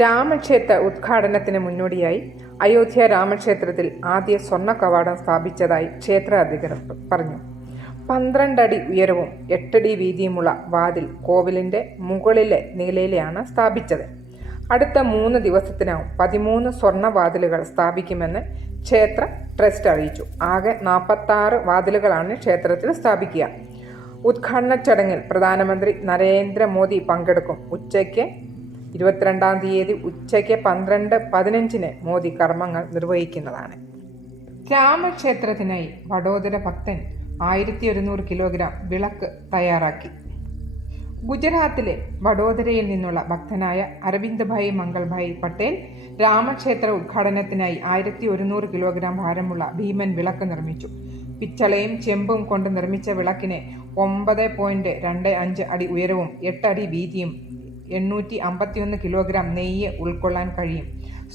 രാമക്ഷേത്ര ഉദ്ഘാടനത്തിന് മുന്നോടിയായി അയോധ്യ രാമക്ഷേത്രത്തിൽ ആദ്യ സ്വർണ കവാടം സ്ഥാപിച്ചതായി ക്ഷേത്ര അധികൃതർ പറഞ്ഞു. പന്ത്രണ്ടടി ഉയരവും എട്ടടി വീതിയുമുള്ള വാതിൽ കോവിലിന്റെ മുകളിലെ നിലയിലാണ് സ്ഥാപിച്ചത്. അടുത്ത മൂന്ന് ദിവസത്തിനകം പതിമൂന്ന് സ്വർണ വാതിലുകൾ സ്ഥാപിക്കുമെന്ന് ക്ഷേത്ര ട്രസ്റ്റ് അറിയിച്ചു. ആകെ നാൽപ്പത്താറ് വാതിലുകളാണ് ക്ഷേത്രത്തിൽ സ്ഥാപിക്കുക. ഉദ്ഘാടന ചടങ്ങിൽ പ്രധാനമന്ത്രി നരേന്ദ്രമോദി പങ്കെടുക്കും. ഉച്ചയ്ക്ക് ഇരുപത്തിരണ്ടാം തീയതി ഉച്ചയ്ക്ക് പന്ത്രണ്ട് പതിനഞ്ചിന് മോദി കർമ്മങ്ങൾ നിർവഹിക്കുന്നതാണ്. രാമക്ഷേത്രത്തിനായി വടോദര ഭക്തൻ ആയിരത്തി ഒരുന്നൂറ് കിലോഗ്രാം വിളക്ക് തയ്യാറാക്കി. ഗുജറാത്തിലെ വഡോദരയിൽ നിന്നുള്ള ഭക്തനായ അരവിന്ദ് ഭായ് മംഗൾഭായ് പട്ടേൽ രാമക്ഷേത്ര ഉദ്ഘാടനത്തിനായി ആയിരത്തി ഒരുന്നൂറ് കിലോഗ്രാം ഭാരമുള്ള ഭീമൻ വിളക്ക് നിർമ്മിച്ചു. പിച്ചളയും ചെമ്പും കൊണ്ട് നിർമ്മിച്ച വിളക്കിന് ഒമ്പത് പോയിന്റ് രണ്ട് അഞ്ച് അടി ഉയരവും എട്ട് അടി വീതിയും എണ്ണൂറ്റി അമ്പത്തിയൊന്ന് കിലോഗ്രാം നെയ്യ് ഉൾക്കൊള്ളാൻ കഴിയും.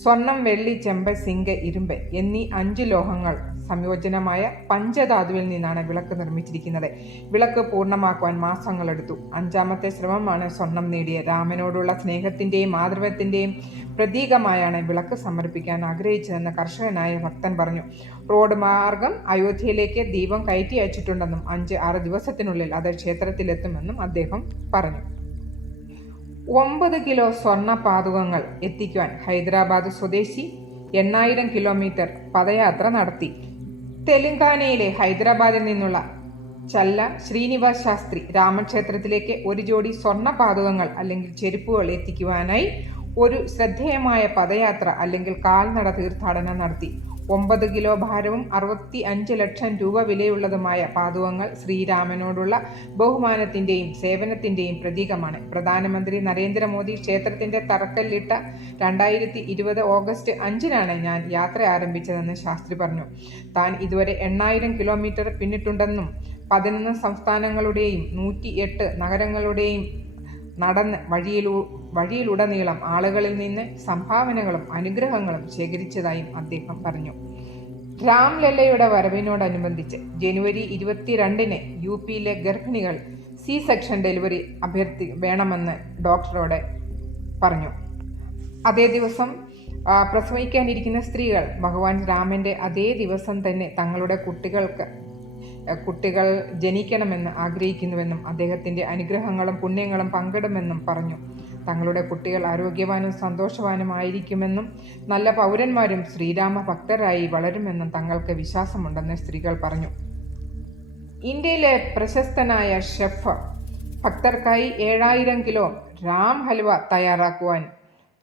സ്വർണം വെള്ളി ചെമ്പ് സിങ്ക് ഇരുമ്പ് എന്നീ അഞ്ച് ലോഹങ്ങൾ സംയോജനമായ പഞ്ചധാതുവിൽ നിന്നാണ് വിളക്ക് നിർമ്മിച്ചിരിക്കുന്നത്. വിളക്ക് പൂർണമാക്കുവാൻ മാസങ്ങളെടുത്തു അഞ്ചാമത്തെ ശ്രമമാണ് സ്വർണം നേടിയ. രാമനോടുള്ള സ്നേഹത്തിന്റെയും മാതൃത്വത്തിന്റെയും പ്രതീകമായാണ് വിളക്ക് സമർപ്പിക്കാൻ ആഗ്രഹിച്ചതെന്ന് കർഷകനായ ഭക്തൻ പറഞ്ഞു. റോഡ് മാർഗം അയോധ്യയിലേക്ക് ദീപം കയറ്റി അയച്ചിട്ടുണ്ടെന്നും അഞ്ച് ആറ് ദിവസത്തിനുള്ളിൽ അത് ക്ഷേത്രത്തിലെത്തുമെന്നും അദ്ദേഹം പറഞ്ഞു. ഒമ്പത് കിലോ സ്വർണ പാതുകങ്ങൾ എത്തിക്കുവാൻ ഹൈദരാബാദ് സ്വദേശി എണ്ണായിരം കിലോമീറ്റർ പദയാത്ര നടത്തി. തെലങ്കാനയിലെ ഹൈദരാബാദിൽ നിന്നുള്ള ചല്ല ശ്രീനിവാസ് ശാസ്ത്രി രാമക്ഷേത്രത്തിലേക്ക് ഒരു ജോഡി സ്വർണ പാതുകങ്ങൾ അല്ലെങ്കിൽ ചെരുപ്പുകൾ എത്തിക്കുവാനായി ഒരു ശ്രദ്ധേയമായ പദയാത്ര അല്ലെങ്കിൽ കാൽനട തീർത്ഥാടനം നടത്തി. ഒമ്പത് കിലോ ഭാരവും അറുപത്തി അഞ്ച് ലക്ഷം രൂപ വിലയുള്ളതുമായ പാതുവങ്ങൾ ശ്രീരാമനോടുള്ള ബഹുമാനത്തിന്റെയും സേവനത്തിന്റെയും പ്രതീകമാണ്. പ്രധാനമന്ത്രി നരേന്ദ്രമോദി ക്ഷേത്രത്തിന്റെ തറക്കല്ലിട്ട രണ്ടായിരത്തി ഇരുപത് ഓഗസ്റ്റ് അഞ്ചിനാണ് ഞാൻ യാത്ര ആരംഭിച്ചതെന്ന് ശാസ്ത്രി പറഞ്ഞു. താൻ ഇതുവരെ എണ്ണായിരം കിലോമീറ്റർ പിന്നിട്ടുണ്ടെന്നും പതിനൊന്ന് സംസ്ഥാനങ്ങളുടെയും നൂറ്റി എട്ട് നഗരങ്ങളുടെയും നടന്ന് വഴിയിലൂ വഴിയിലുടനീളം ആളുകളിൽ നിന്ന് സംഭാവനകളും അനുഗ്രഹങ്ങളും ശേഖരിച്ചതായും അദ്ദേഹം പറഞ്ഞു. രാംലല്ലയുടെ വരവിനോടനുബന്ധിച്ച് ജനുവരി ഇരുപത്തിരണ്ടിന് യു പിയിലെ ഗർഭിണികൾ സി സെക്ഷൻ ഡെലിവറി അഭ്യർത്ഥി വേണമെന്ന് ഡോക്ടറോട് പറഞ്ഞു. അതേ ദിവസം പ്രസവിക്കാനിരിക്കുന്ന സ്ത്രീകൾ ഭഗവാൻ രാമന്റെ അതേ ദിവസം തന്നെ തങ്ങളുടെ കുട്ടികൾക്ക് കുട്ടികൾ ജനിക്കണമെന്ന് ആഗ്രഹിക്കുന്നുവെന്നും അദ്ദേഹത്തിന്റെ അനുഗ്രഹങ്ങളും പുണ്യങ്ങളും പങ്കിടുമെന്നും പറഞ്ഞു. തങ്ങളുടെ കുട്ടികൾ ആരോഗ്യവാനും സന്തോഷവാനുമായിരിക്കുമെന്നും നല്ല പൗരന്മാരും ശ്രീരാമ ഭക്തരായി വളരുമെന്നും തങ്ങൾക്ക് വിശ്വാസമുണ്ടെന്ന് സ്ത്രീകൾ പറഞ്ഞു. ഇന്ത്യയിലെ പ്രശസ്തനായ ഷെഫ് ഭക്തർക്കായി ഏഴായിരം കിലോ രാം ഹൽവ തയ്യാറാക്കുവാൻ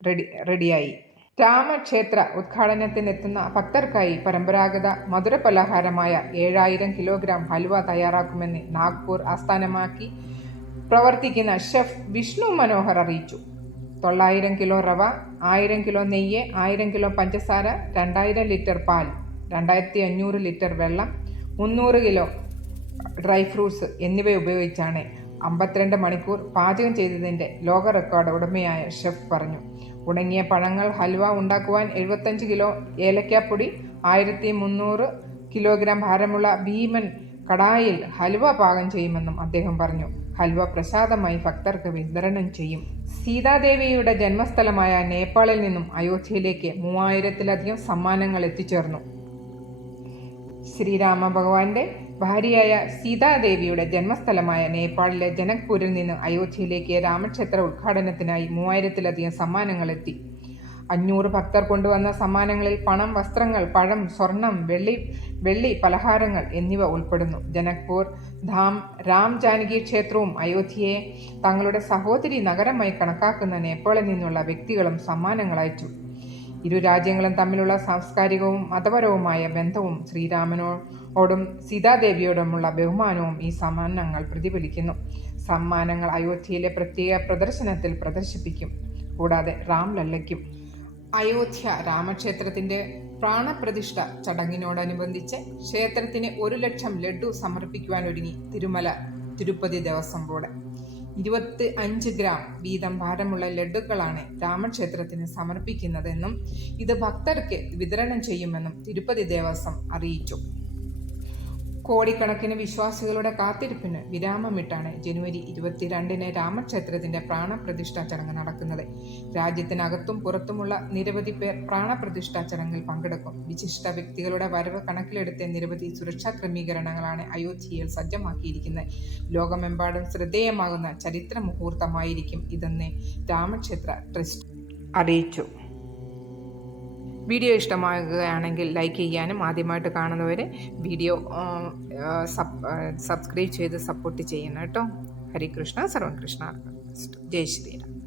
റെഡി റെഡിയായി. രാമക്ഷേത്ര ഉദ്ഘാടനത്തിനെത്തുന്ന ഭക്തർക്കായി പരമ്പരാഗത മധുര പലഹാരമായ ഏഴായിരം കിലോഗ്രാം ഹൽവ തയ്യാറാക്കുമെന്ന് നാഗ്പൂർ ആസ്ഥാനമാക്കി പ്രവർത്തിക്കുന്ന ഷെഫ് വിഷ്ണു മനോഹർ അറിയിച്ചു. തൊള്ളായിരം കിലോ റവ ആയിരം കിലോ നെയ്യ് ആയിരം കിലോ പഞ്ചസാര രണ്ടായിരം ലിറ്റർ പാൽ രണ്ടായിരത്തി അഞ്ഞൂറ് ലിറ്റർ വെള്ളം മുന്നൂറ് കിലോ ഡ്രൈ ഫ്രൂട്ട്സ് എന്നിവ ഉപയോഗിച്ചാണ് അമ്പത്തിരണ്ട് മണിക്കൂർ പാചകം ചെയ്തതിന്റെ ലോക റെക്കോർഡ് ഉടമയായ ഷെഫ് പറഞ്ഞു. ഉണങ്ങിയ പഴങ്ങൾ ഹൽവ ഉണ്ടാക്കുവാൻ എഴുപത്തഞ്ച് കിലോ ഏലക്കാപ്പൊടി ആയിരത്തി മുന്നൂറ് കിലോഗ്രാം ഭാരമുള്ള ഭീമൻ കടായിൽ ഹൽവ പാകം ചെയ്യുമെന്നും അദ്ദേഹം പറഞ്ഞു. ഹൽവ പ്രസാദമായി ഭക്തർക്ക് വിതരണം ചെയ്യും. സീതാദേവിയുടെ ജന്മസ്ഥലമായ നേപ്പാളിൽ നിന്നും അയോധ്യയിലേക്ക് മൂവായിരത്തിലധികം സമ്മാനങ്ങൾ എത്തിച്ചേർന്നു. ശ്രീരാമ ഭഗവാന്റെ ഭാര്യയായ സീതാദേവിയുടെ ജന്മസ്ഥലമായ നേപ്പാളിലെ ജനക്പൂരിൽ നിന്ന് അയോധ്യയിലേക്ക് രാമക്ഷേത്ര ഉദ്ഘാടനത്തിനായി മൂവായിരത്തിലധികം സമ്മാനങ്ങൾ എത്തി അഞ്ഞൂറ് ഭക്തർ കൊണ്ടുവന്ന സമ്മാനങ്ങളിൽ പണം വസ്ത്രങ്ങൾ പഴം സ്വർണം വെള്ളി വെള്ളി പലഹാരങ്ങൾ എന്നിവ ഉൾപ്പെടുന്നു. ജനക്പൂർ ധാം രാം ജാനകി ക്ഷേത്രവും അയോധ്യയെ തങ്ങളുടെ സഹോദരി നഗരമായി കണക്കാക്കുന്ന നേപ്പാളിൽ നിന്നുള്ള വ്യക്തികളും സമ്മാനങ്ങൾ അയച്ചു ഇരു രാജ്യങ്ങളും തമ്മിലുള്ള സാംസ്കാരികവും മതപരവുമായ ബന്ധവും ശ്രീരാമനോടും സീതാദേവിയോടുമുള്ള ബഹുമാനവും ഈ സമ്മാനങ്ങൾ പ്രതിഫലിക്കുന്നു. സമ്മാനങ്ങൾ അയോധ്യയിലെ പ്രത്യേക പ്രദർശനത്തിൽ പ്രദർശിപ്പിക്കും. കൂടാതെ റാംലല്ലയ്ക്കും അയോധ്യ രാമക്ഷേത്രത്തിന്റെ പ്രാണപ്രതിഷ്ഠ ചടങ്ങിനോടനുബന്ധിച്ച് ക്ഷേത്രത്തിന് ഒരു ലക്ഷം ലഡു സമർപ്പിക്കുവാൻ ഒരുങ്ങി തിരുമല തിരുപ്പതി ദേവസ്വം ബോർഡ്. ഇരുപത്തി അഞ്ച് ഗ്രാം വീതം ഭാരമുള്ള ലഡുക്കളാണ് രാമക്ഷേത്രത്തിന് സമർപ്പിക്കുന്നതെന്നും ഇത് ഭക്തർക്ക് വിതരണം ചെയ്യുമെന്നും തിരുപ്പതി ദേവസ്വം അറിയിച്ചു. കോടിക്കണക്കിന് വിശ്വാസികളുടെ കാത്തിരിപ്പിന് വിരാമമിട്ടാണ് ജനുവരി ഇരുപത്തിരണ്ടിന് രാമക്ഷേത്രത്തിന്റെ പ്രാണപ്രതിഷ്ഠാ ചടങ്ങ് നടക്കുന്നത്. രാജ്യത്തിനകത്തും പുറത്തുമുള്ള നിരവധി പേർ പ്രാണപ്രതിഷ്ഠാ ചടങ്ങിൽ പങ്കെടുക്കും. വിശിഷ്ട വ്യക്തികളുടെ വരവ് കണക്കിലെടുത്ത് നിരവധി സുരക്ഷാ ക്രമീകരണങ്ങളാണ് അയോധ്യയിൽ സജ്ജമാക്കിയിരിക്കുന്നത്. ലോകമെമ്പാടും ശ്രദ്ധേയമാകുന്ന ചരിത്ര മുഹൂർത്തമായിരിക്കും ഇതെന്ന് രാമക്ഷേത്ര ട്രസ്റ്റ് അറിയിച്ചു. വീഡിയോ ഇഷ്ടമാകുകയാണെങ്കിൽ ലൈക്ക് ചെയ്യാനും ആദ്യമായിട്ട് കാണുന്നവർ വീഡിയോ സബ്സ്ക്രൈബ് ചെയ്ത് സപ്പോർട്ട് ചെയ്യണം കേട്ടോ. ഹരികൃഷ്ണ സർവൻ കൃഷ്ണ ജയ് ശ്രീരാം.